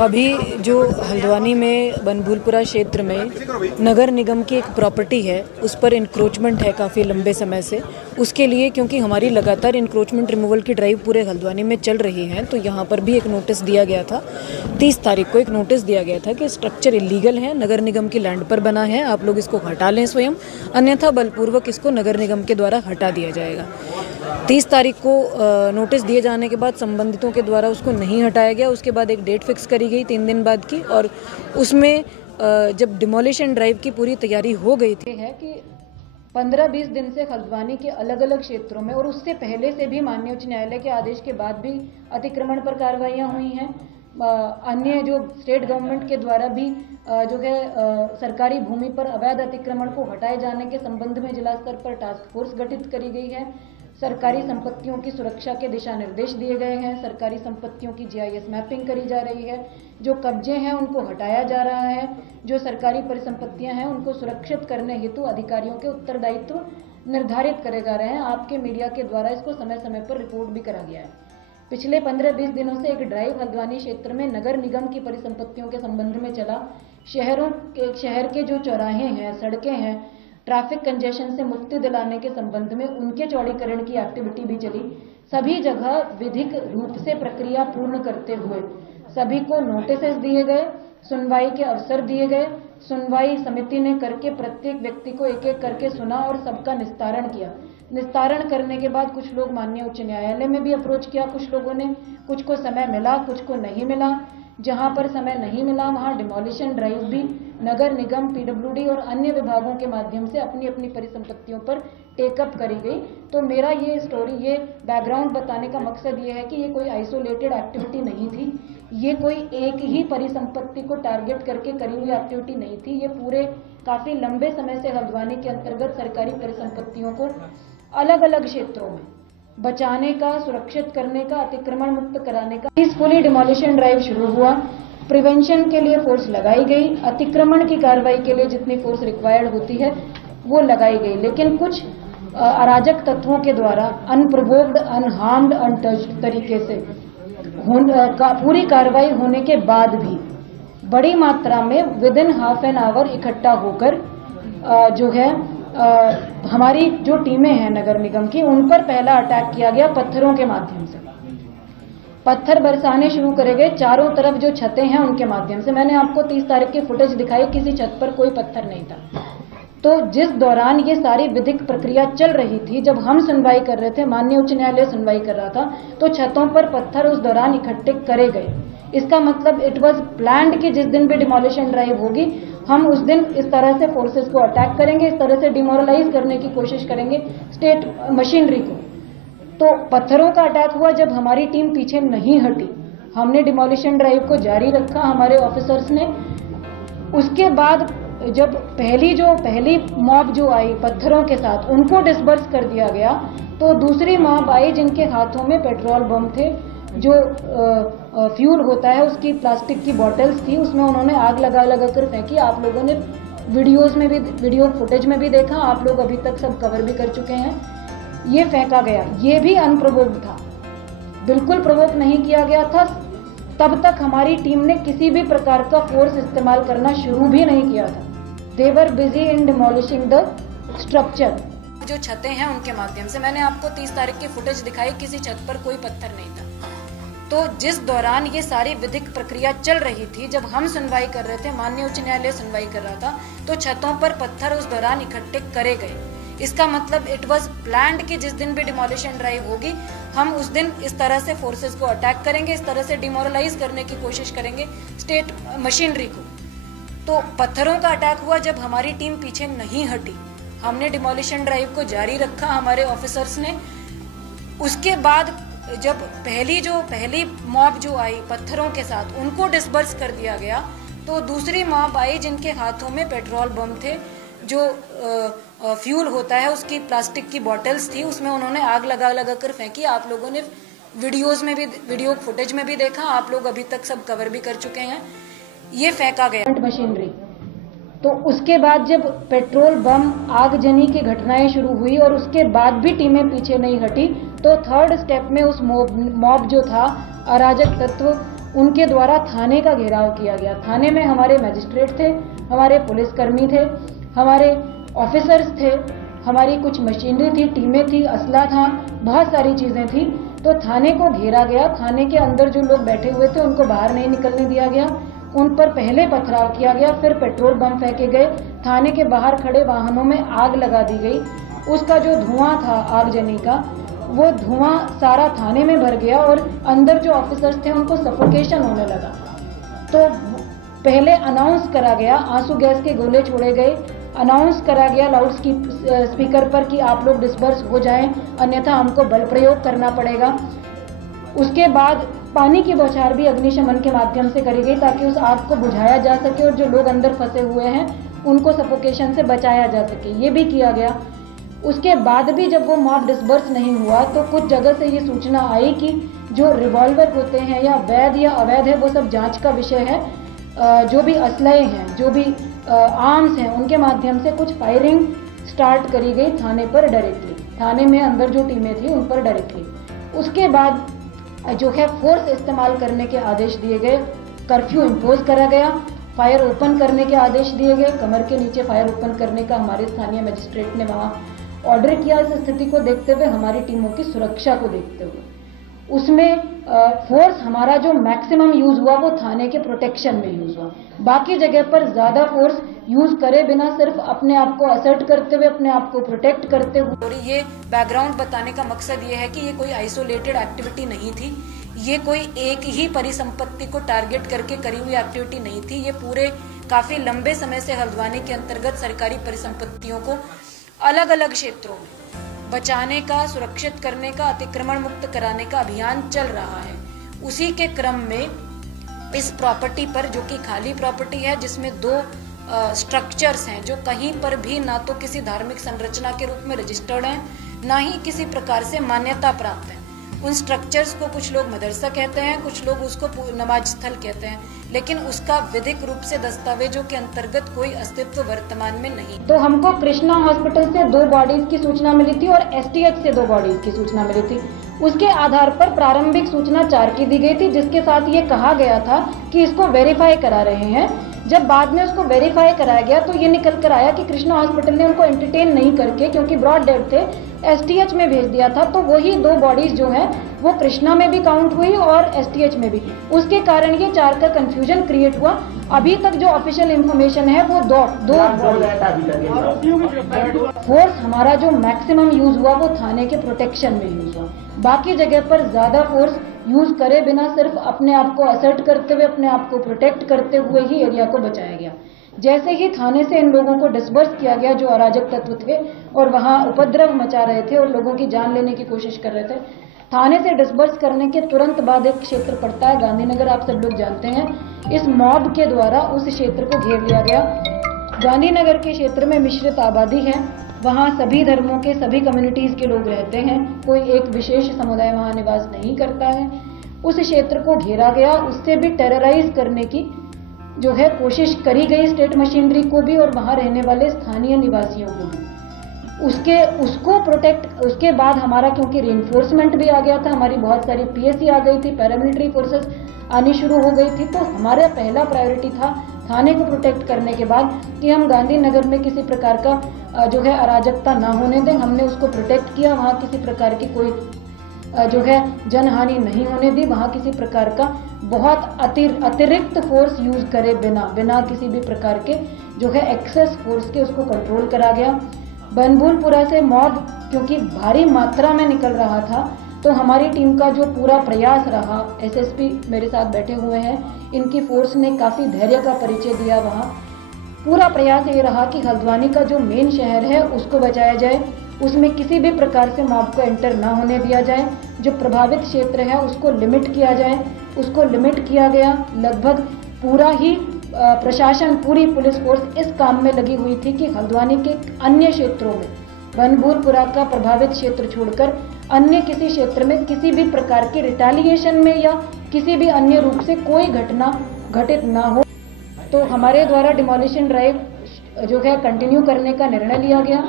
अभी जो हल्द्वानी में बनभूलपुरा क्षेत्र में नगर निगम की एक प्रॉपर्टी है, उस पर इंक्रोचमेंट है काफ़ी लंबे समय से। उसके लिए क्योंकि हमारी लगातार इंक्रोचमेंट रिमूवल की ड्राइव पूरे हल्द्वानी में चल रही है, तो यहाँ पर भी एक नोटिस दिया गया था। 30 तारीख को एक नोटिस दिया गया था कि स्ट्रक्चर इलीगल है, नगर निगम की लैंड पर बना है, आप लोग इसको हटा लें स्वयं, अन्यथा बलपूर्वक इसको नगर निगम के द्वारा हटा दिया जाएगा। 30 तारीख को नोटिस दिए जाने के बाद संबंधितों के द्वारा उसको नहीं हटाया गया। उसके बाद एक डेट फिक्स करी गई 3 दिन बाद की, और उसमें जब डिमोलिशन ड्राइव की पूरी तैयारी हो गई थी है कि 15-20 दिन से हल्द्वानी के अलग अलग क्षेत्रों में, और उससे पहले से भी माननीय उच्च न्यायालय के आदेश के बाद भी अतिक्रमण पर कार्रवाइयाँ हुई हैं। अन्य जो स्टेट गवर्नमेंट के द्वारा भी जो है सरकारी भूमि पर अवैध अतिक्रमण को हटाए जाने के संबंध में जिला स्तर पर टास्क फोर्स गठित करी गई है। सरकारी संपत्तियों की सुरक्षा के दिशा निर्देश दिए गए हैं। सरकारी संपत्तियों की GIS मैपिंग करी जा रही है। जो कब्जे हैं उनको हटाया जा रहा है। जो सरकारी परिसंपत्तियां हैं उनको सुरक्षित करने हेतु अधिकारियों के उत्तरदायित्व निर्धारित करे जा रहे हैं। आपके मीडिया के द्वारा इसको समय समय पर रिपोर्ट भी करा गया है। पिछले 15-20 दिनों से एक ड्राइव हल्द्वानी क्षेत्र में नगर निगम की परिसंपत्तियों के संबंध में चला। शहर के जो चौराहे हैं, सड़कें हैं, ट्रैफिक कंजेशन से मुक्ति दिलाने के संबंध में उनके चौड़ीकरण की एक्टिविटी भी चली। सभी जगह विधिक रूप से प्रक्रिया पूर्ण करते हुए सभी को नोटिसेस दिए गए, सुनवाई के अवसर दिए गए। सुनवाई समिति ने करके प्रत्येक व्यक्ति को एक एक करके सुना और सबका निस्तारण किया। निस्तारण करने के बाद कुछ लोग माननीय उच्च न्यायालय में भी अप्रोच किया, कुछ लोगों ने, कुछ को समय मिला, कुछ को नहीं मिला। जहां पर समय नहीं मिला वहां डिमोलिशन ड्राइव भी नगर निगम, PWD और अन्य विभागों के माध्यम से अपनी अपनी परिसंपत्तियों पर टेकअप करी गई। तो मेरा ये स्टोरी, ये बैकग्राउंड बताने का मकसद ये है कि ये कोई आइसोलेटेड एक्टिविटी नहीं थी, ये कोई एक ही परिसंपत्ति को टारगेट करके करी हुई एक्टिविटी नहीं थी। ये पूरे काफी लंबे समय से हल्द्वानी के अंतर्गत सरकारी परिसंपत्तियों को अलग अलग क्षेत्रों में बचाने का, सुरक्षित करने का, अतिक्रमण मुक्त कराने का पीसफुली डिमोलिशन ड्राइव शुरू हुआ। प्रिवेंशन के लिए फोर्स लगाई गई, अतिक्रमण की कार्रवाई के लिए जितनी फोर्स रिक्वायर्ड होती है वो लगाई गई, लेकिन कुछ अराजक तत्वों के द्वारा अनप्रोवोक्ड, अनहार्म्ड, अनटच्ड तरीके से पूरी कार्रवाई होने के बाद भी बड़ी मात्रा में विदिन हाफ एन आवर इकट्ठा होकर जो है हमारी जो टीमें हैं नगर निगम की, उन पर पहला अटैक किया गया पत्थरों के माध्यम से। पत्थर बरसाने शुरू करे गए चारों तरफ, जो छतें हैं उनके माध्यम से। मैंने आपको 30 तारीख की फुटेज दिखाई, किसी छत पर कोई पत्थर नहीं था। तो जिस दौरान ये सारी विधिक प्रक्रिया चल रही थी, जब हम सुनवाई कर रहे थे, माननीय उच्च न्यायालय सुनवाई कर रहा था, तो छतों पर पत्थर उस दौरान इकट्ठे करे गए। इसका मतलब इट वाज प्लान्ड कि जिस दिन भी डिमोलिशन ड्राइव होगी हम उस दिन इस तरह से फोर्सेस को अटैक करेंगे, इस तरह से डिमोरलाइज करने की कोशिश करेंगे स्टेट मशीनरी को। तो पत्थरों का अटैक हुआ जब हमारी टीम पीछे नहीं हटी, हमने डिमोलिशन ड्राइव को जारी रखा, हमारे ऑफिसर्स ने। उसके बाद जब पहली मॉब जो आई पत्थरों के साथ, उनको डिस्बर्स कर दिया गया, तो दूसरी मॉब आई जिनके हाथों में पेट्रोल बम थे, जो फ्यूल होता है उसकी प्लास्टिक की बॉटल्स थी, उसमें उन्होंने आग लगा कर फेंकी। आप लोगों ने वीडियो फुटेज में भी देखा, आप लोग अभी तक सब कवर भी कर चुके हैं। ये फेंका गया, ये भी अनप्रोवोक्ड था, बिल्कुल प्रोवोक नहीं किया गया था। तब तक हमारी टीम ने किसी भी प्रकार का फोर्स इस्तेमाल करना शुरू भी नहीं किया था। They were busy in demolishing the structure. जो छतें हैं उनके माध्यम से, मैंने आपको 30 तारीख की फुटेज दिखाई, किसी छत पर कोई पत्थर नहीं था। तो जिस दौरान ये सारी विधिक प्रक्रिया चल रही थी, जब हम सुनवाई कर रहे थे, माननीय उच्च न्यायालय सुनवाई कर रहा था, तो छतों पर पत्थर उस दौरान इकट्ठे करे गए। इसका मतलब इट वाज प्लान्ड कि जिस दिन भी डिमोलिशन ड्राइव होगी हम उस दिन इस तरह से फोर्सेस को अटैक करेंगे, इस तरह से डिमोरलाइज करने की कोशिश करेंगे स्टेट मशीनरी को। तो पत्थरों का अटैक हुआ जब हमारी टीम पीछे नहीं हटी, हमने डिमोलिशन ड्राइव को जारी रखा, हमारे ऑफिसर्स ने। उसके बाद जब पहली मॉब जो आई पत्थरों के साथ, उनको डिस्बर्स कर दिया गया, तो दूसरी मॉब आई जिनके हाथों में पेट्रोल बम थे, जो फ्यूल होता है उसकी प्लास्टिक की बॉटल्स थी, उसमें उन्होंने आग लगा कर फेंकी। आप लोगों ने वीडियो फुटेज में भी देखा, आप लोग अभी तक सब कवर भी कर चुके हैं। ये फेंका गया मशीनरी। तो उसके बाद जब पेट्रोल बम आगजनी की घटनाएं शुरू हुई और उसके बाद भी टीमें पीछे नहीं हटी, तो थर्ड स्टेप में उस मॉब जो था, अराजक तत्व उनके द्वारा थाने का घेराव किया गया। थाने में हमारे मजिस्ट्रेट थे, हमारे पुलिसकर्मी थे, हमारे ऑफिसर्स थे, हमारी कुछ मशीनरी थी, टीमें थी, असला था, बहुत सारी चीजें थी। तो थाने को घेरा गया। थाने के अंदर जो लोग बैठे हुए थे उनको बाहर नहीं निकलने दिया गया। उन पर पहले पथराव किया गया, फिर पेट्रोल बम फेंके गए। थाने के बाहर खड़े वाहनों में आग लगा दी गई। उसका जो धुआं था आगजनी का, वो धुआं सारा थाने में भर गया और अंदर जो ऑफिसर्स थे उनको सफोकेशन होने लगा। तो पहले अनाउंस करा गया, आंसू गैस के गोले छोड़े गए, अनाउंस करा गया लाउड स्पीकर पर कि आप लोग डिस्पर्स हो जाएं, अन्यथा हमको बल प्रयोग करना पड़ेगा। उसके बाद पानी की बौछार भी अग्निशमन के माध्यम से करी गई ताकि उस आग को बुझाया जा सके और जो लोग अंदर फंसे हुए हैं उनको सफोकेशन से बचाया जा सके, ये भी किया गया। उसके बाद भी जब वो मॉब डिस्पर्स नहीं हुआ तो कुछ जगह से ये सूचना आई कि जो रिवॉल्वर होते हैं या वैध या अवैध है वो सब जांच का विषय है। जो भी असलहे हैं, जो भी आर्म्स हैं, उनके माध्यम से कुछ फायरिंग स्टार्ट करी गई थाने पर डायरेक्टली, थाने में अंदर जो टीमें थी उन पर डायरेक्टली। उसके बाद जो है फोर्स इस्तेमाल करने के आदेश दिए गए, कर्फ्यू इम्पोज करा गया, फायर ओपन करने के आदेश दिए गए। कमर के नीचे फायर ओपन करने का हमारे स्थानीय मजिस्ट्रेट ने वहाँ ऑर्डर किया। इस स्थिति को देखते हुए, हमारी टीमों की सुरक्षा को देखते हुए, उसमें फोर्स हमारा जो मैक्सिमम यूज हुआ वो थाने के प्रोटेक्शन में यूज हुआ। बाकी जगह पर ज्यादा फोर्स यूज करे बिना सिर्फ अपने आप को असर्ट करते हुए, अपने आप को प्रोटेक्ट करते हुए। और ये बैकग्राउंड बताने का मकसद ये है कि ये कोई आइसोलेटेड एक्टिविटी नहीं थी, ये कोई एक ही परिसंपत्ति को टारगेट करके करी हुई एक्टिविटी नहीं थी। ये पूरे काफी लंबे समय से हल्द्वानी के अंतर्गत सरकारी परिसंपत्तियों को अलग अलग क्षेत्रों में बचाने का, सुरक्षित करने का, अतिक्रमण मुक्त कराने का अभियान चल रहा है। उसी के क्रम में इस प्रॉपर्टी पर, जो कि खाली प्रॉपर्टी है, जिसमें 2 स्ट्रक्चर्स हैं जो कहीं पर भी ना तो किसी धार्मिक संरचना के रूप में रजिस्टर्ड हैं, ना ही किसी प्रकार से मान्यता प्राप्त है। उन स्ट्रक्चर्स को कुछ लोग मदरसा कहते हैं, कुछ लोग उसको नमाज स्थल कहते हैं, लेकिन उसका विधिक रूप से दस्तावेजों के अंतर्गत कोई अस्तित्व वर्तमान में नहीं। तो हमको कृष्णा हॉस्पिटल से 2 बॉडीज की सूचना मिली थी और एसटीएच से 2 बॉडीज की सूचना मिली थी। उसके आधार पर प्रारंभिक सूचना 4 की दी गई थी, जिसके साथ ये कहा गया था कि इसको वेरीफाई करा रहे हैं। जब बाद में उसको वेरीफाई कराया गया तो ये निकल कर आया कि कृष्णा हॉस्पिटल ने उनको एंटरटेन नहीं करके, क्योंकि ब्रॉड डेड थे, एसटीएच में भेज दिया था। तो वही 2 बॉडीज जो है वो कृष्णा में भी काउंट हुई और एसटीएच में भी। उसके कारण ये 4 का कंफ्यूजन क्रिएट हुआ। अभी तक जो ऑफिशियल इंफॉर्मेशन है वो 2 फोर्स हमारा जो मैक्सिमम यूज हुआ वो थाने के प्रोटेक्शन में यूज हुआ। बाकी जगह पर ज्यादा फोर्स यूज करे बिना सिर्फ अपने आप को असर्ट करते हुए, अपने आप को प्रोटेक्ट करते हुए ही एरिया को बचाया गया। जैसे ही थाने से इन लोगों को डिस्पर्स किया गया जो अराजक तत्व थे और वहां उपद्रव मचा रहे थे और लोगों की जान लेने की कोशिश कर रहे थे, थाने से डिस्पर्स करने के तुरंत बाद एक क्षेत्र पड़ता है गांधीनगर, आप सब लोग जानते हैं। इस मॉब के द्वारा उस क्षेत्र को घेर लिया गया। गांधीनगर के क्षेत्र में मिश्रित आबादी है, वहाँ सभी धर्मों के, सभी कम्युनिटीज के लोग रहते हैं, कोई एक विशेष समुदाय वहाँ निवास नहीं करता है। उस क्षेत्र को घेरा गया, उससे भी टेरराइज करने की जो है कोशिश करी गई, स्टेट मशीनरी को भी और वहाँ रहने वाले स्थानीय निवासियों को भी। उसको प्रोटेक्ट, उसके बाद हमारा क्योंकि रिइंफोर्समेंट भी आ गया था, हमारी बहुत सारी पीएससी आ गई थी, पैरामिलिट्री फोर्सेस आनी शुरू हो गई थी। तो हमारा पहला प्रायोरिटी था थाने को प्रोटेक्ट करने के बाद कि हम गांधीनगर में किसी प्रकार का जो है अराजकता ना होने दें। हमने उसको प्रोटेक्ट किया, वहाँ किसी प्रकार की कोई जो है जनहानि नहीं होने दी, वहाँ किसी प्रकार का बहुत अतिरिक्त फोर्स यूज करे बिना किसी भी प्रकार के जो है एक्सेस फोर्स के उसको कंट्रोल करा गया। बनभूलपुरा से मॉब क्योंकि भारी मात्रा में निकल रहा था, तो हमारी टीम का जो पूरा प्रयास रहा, एसएसपी मेरे साथ बैठे हुए हैं, इनकी फोर्स ने काफ़ी धैर्य का परिचय दिया। वहाँ पूरा प्रयास ये रहा कि हल्द्वानी का जो मेन शहर है उसको बचाया जाए, उसमें किसी भी प्रकार से मॉब को एंटर ना होने दिया जाए। जो प्रभावित क्षेत्र है उसको लिमिट किया जाए, उसको लिमिट किया गया। लगभग पूरा ही प्रशासन, पूरी पुलिस फोर्स इस काम में लगी हुई थी कि हल्द्वानी के अन्य क्षेत्रों में, बनभूलपुरा का प्रभावित क्षेत्र छोड़कर अन्य किसी क्षेत्र में किसी भी प्रकार की रिटेलिएशन में या किसी भी अन्य रूप से कोई घटना घटित ना हो। तो हमारे द्वारा डिमोलिशन ड्राइव जो है कंटिन्यू करने का निर्णय लिया गया,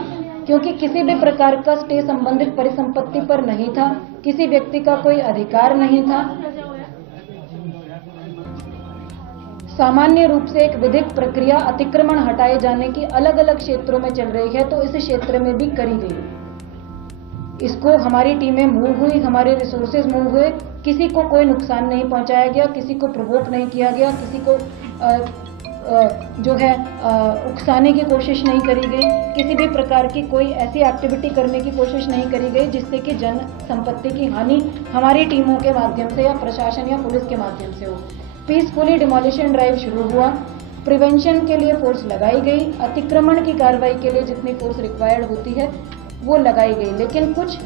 क्योंकि किसी भी प्रकार का स्टे संबंधित परिसंपत्ति पर नहीं था, किसी व्यक्ति का कोई अधिकार नहीं था। सामान्य रूप से एक विधिक प्रक्रिया अतिक्रमण हटाए जाने की अलग अलग क्षेत्रों में चल रही है, तो इस क्षेत्र में भी करी गई। इसको हमारी टीमें मूव हुई, हमारे रिसोर्सेज मूव हुए, किसी को कोई नुकसान नहीं पहुंचाया गया, किसी को प्रोवोक नहीं किया गया, किसी को जो है उकसाने की कोशिश नहीं करी गई, किसी भी प्रकार की कोई ऐसी एक्टिविटी करने की कोशिश नहीं करी गई जिससे कि जन संपत्ति की हानि हमारी टीमों के माध्यम से या प्रशासन या पुलिस के माध्यम से हो। पीसफुली डिमोलिशन ड्राइव शुरू हुआ, प्रिवेंशन के लिए फोर्स लगाई गई, अतिक्रमण की कार्रवाई के लिए जितनी फोर्स रिक्वायर्ड होती है वो लगाई गई, लेकिन कुछ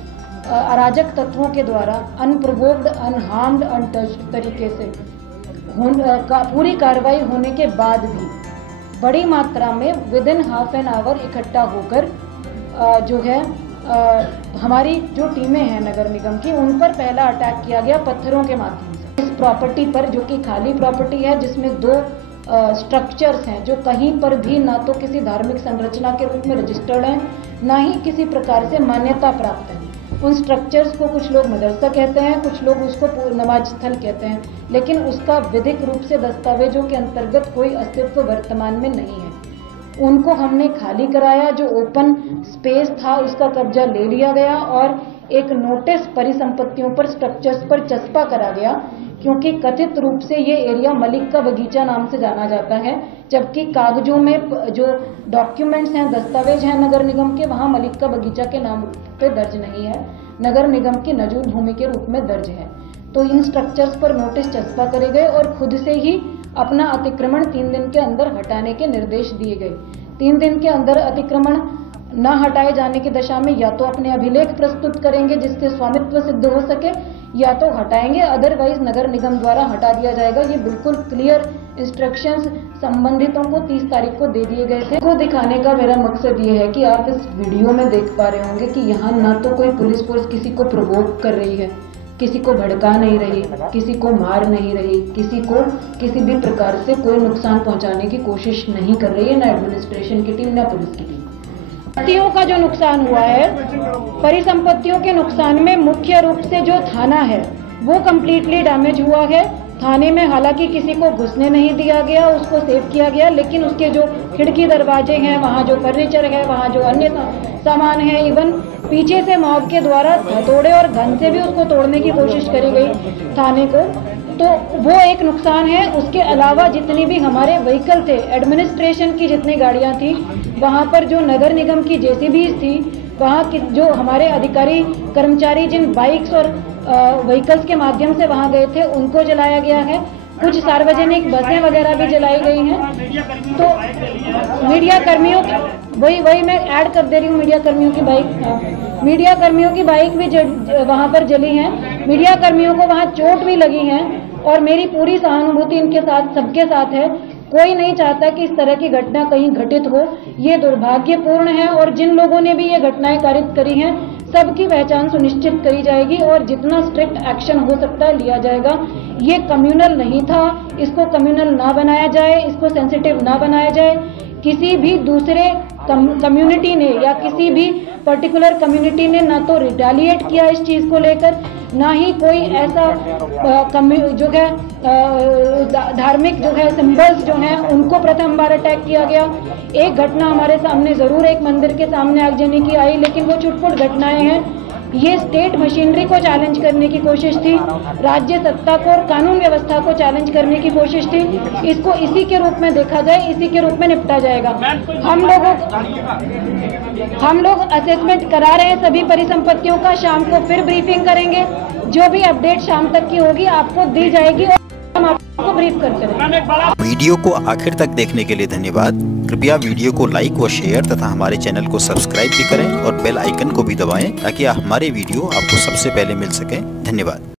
अराजक तत्वों के द्वारा अनप्रोवोक्ड, अनहार्म्ड, अनटच्ड तरीके से पूरी कार्रवाई होने के बाद भी बड़ी मात्रा में with in half an hour इकट्ठा होकर जो है हमारी जो टीमें हैं नगर निगम की, उन पर पहला अटैक किया गया पत्थरों के माध्यम से। इस प्रॉपर्टी पर, जो कि खाली प्रॉपर्टी है, जिसमें 2 स्ट्रक्चर्स हैं जो कहीं पर भी ना तो किसी धार्मिक संरचना के रूप में रजिस्टर्ड हैं, ना ही किसी प्रकार से मान्यता प्राप्त है। उन स्ट्रक्चर्स को कुछ लोग मदरसा कहते हैं, कुछ लोग उसको नमाज स्थल कहते हैं, लेकिन उसका विधिक रूप से दस्तावेजों के अंतर्गत कोई अस्तित्व वर्तमान में नहीं है। उनको हमने खाली कराया, जो ओपन स्पेस था उसका कब्जा ले लिया गया और एक नोटिस परिसंपत्तियों पर, स्ट्रक्चर्स पर चस्पा करा गया, क्योंकि कथित रूप से ये एरिया मलिक का बगीचा नाम से जाना जाता है, जबकि कागजों में जो डॉक्यूमेंट्स हैं, दस्तावेज हैं नगर निगम के, वहाँ मलिक का बगीचा के नाम पे दर्ज नहीं है, नगर निगम की नजूल भूमि के रूप में दर्ज है। तो इन स्ट्रक्चर्स पर नोटिस चस्पा करे गए और खुद से ही अपना अतिक्रमण 3 दिन के अंदर हटाने के निर्देश दिए गए। 3 दिन के अंदर अतिक्रमण न हटाए जाने की दशा में या तो अपने अभिलेख प्रस्तुत करेंगे जिससे स्वामित्व सिद्ध हो सके, या तो हटाएंगे, अदरवाइज नगर निगम द्वारा हटा दिया जाएगा। ये बिल्कुल क्लियर इंस्ट्रक्शंस संबंधितों को 30 तारीख को दे दिए गए थे। को दिखाने का मेरा मकसद ये है कि आप इस वीडियो में देख पा रहे होंगे कि यहाँ ना तो कोई पुलिस फोर्स किसी को प्रोवोक कर रही है, किसी को भड़का नहीं रही, किसी को मार नहीं रही, किसी को किसी भी प्रकार से कोई नुकसान पहुंचाने की कोशिश नहीं कर रही है, ना एडमिनिस्ट्रेशन की टीम, ना पुलिस की टीम। परिसंपत्तियों का जो नुकसान हुआ है, परिसंपत्तियों के नुकसान में मुख्य रूप से जो थाना है वो कम्प्लीटली डैमेज हुआ है। थाने में हालांकि किसी को घुसने नहीं दिया गया, उसको सेव किया गया, लेकिन उसके जो खिड़की दरवाजे हैं, वहाँ जो फर्नीचर है, वहाँ जो अन्य सामान है, इवन पीछे से मॉब के द्वारा हथौड़े और गन से भी उसको तोड़ने की कोशिश करी गई थाने को, तो वो एक नुकसान है। उसके अलावा जितनी भी हमारे व्हीकल थे, एडमिनिस्ट्रेशन की जितनी गाड़ियाँ थी, वहाँ पर जो नगर निगम की जेसीबीज थी, वहाँ की जो हमारे अधिकारी कर्मचारी जिन बाइक्स और व्हीकल्स के माध्यम से वहाँ गए थे, उनको जलाया गया है। कुछ सार्वजनिक बसें वगैरह भी जलाई गई हैं। तो मीडिया कर्मियों की वही मैं ऐड कर दे रही हूँ, मीडिया कर्मियों की बाइक भी वहाँ पर जली हैं। मीडिया कर्मियों को वहाँ चोट भी लगी है और मेरी पूरी सहानुभूति इनके साथ, सबके साथ है। कोई नहीं चाहता कि इस तरह की घटना कहीं घटित हो, ये दुर्भाग्यपूर्ण है। और जिन लोगों ने भी ये घटनाएं कारित करी हैं, सबकी पहचान सुनिश्चित करी जाएगी और जितना स्ट्रिक्ट एक्शन हो सकता है लिया जाएगा। ये कम्युनल नहीं था, इसको कम्युनल ना बनाया जाए, इसको सेंसिटिव ना बनाया जाए। किसी भी दूसरे कम्युनिटी ने या किसी भी पर्टिकुलर कम्युनिटी ने ना तो रिटेलिएट किया इस चीज़ को लेकर, ना ही कोई ऐसा जो है धार्मिक जो है सिंबल्स जो हैं उनको प्रथम बार अटैक किया गया। एक घटना हमारे सामने ज़रूर एक मंदिर के सामने आगजनी की आई, लेकिन वो छुटपुट घटनाएं हैं। ये स्टेट मशीनरी को चैलेंज करने की कोशिश थी, राज्य सत्ता को और कानून व्यवस्था को चैलेंज करने की कोशिश थी। इसको इसी के रूप में देखा जाए, इसी के रूप में निपटा जाएगा। हम लोग असेसमेंट करा रहे हैं सभी परिसंपत्तियों का, शाम को फिर ब्रीफिंग करेंगे। जो भी अपडेट शाम तक की होगी आपको दी जाएगी और हम आपको ब्रीफ करते रहेंगे। वीडियो को आखिर तक देखने के लिए धन्यवाद। कृपया वीडियो को लाइक व शेयर तथा हमारे चैनल को सब्सक्राइब भी करें और बेल आइकन को भी दबाएं ताकि हमारे वीडियो आपको सबसे पहले मिल सकें। धन्यवाद।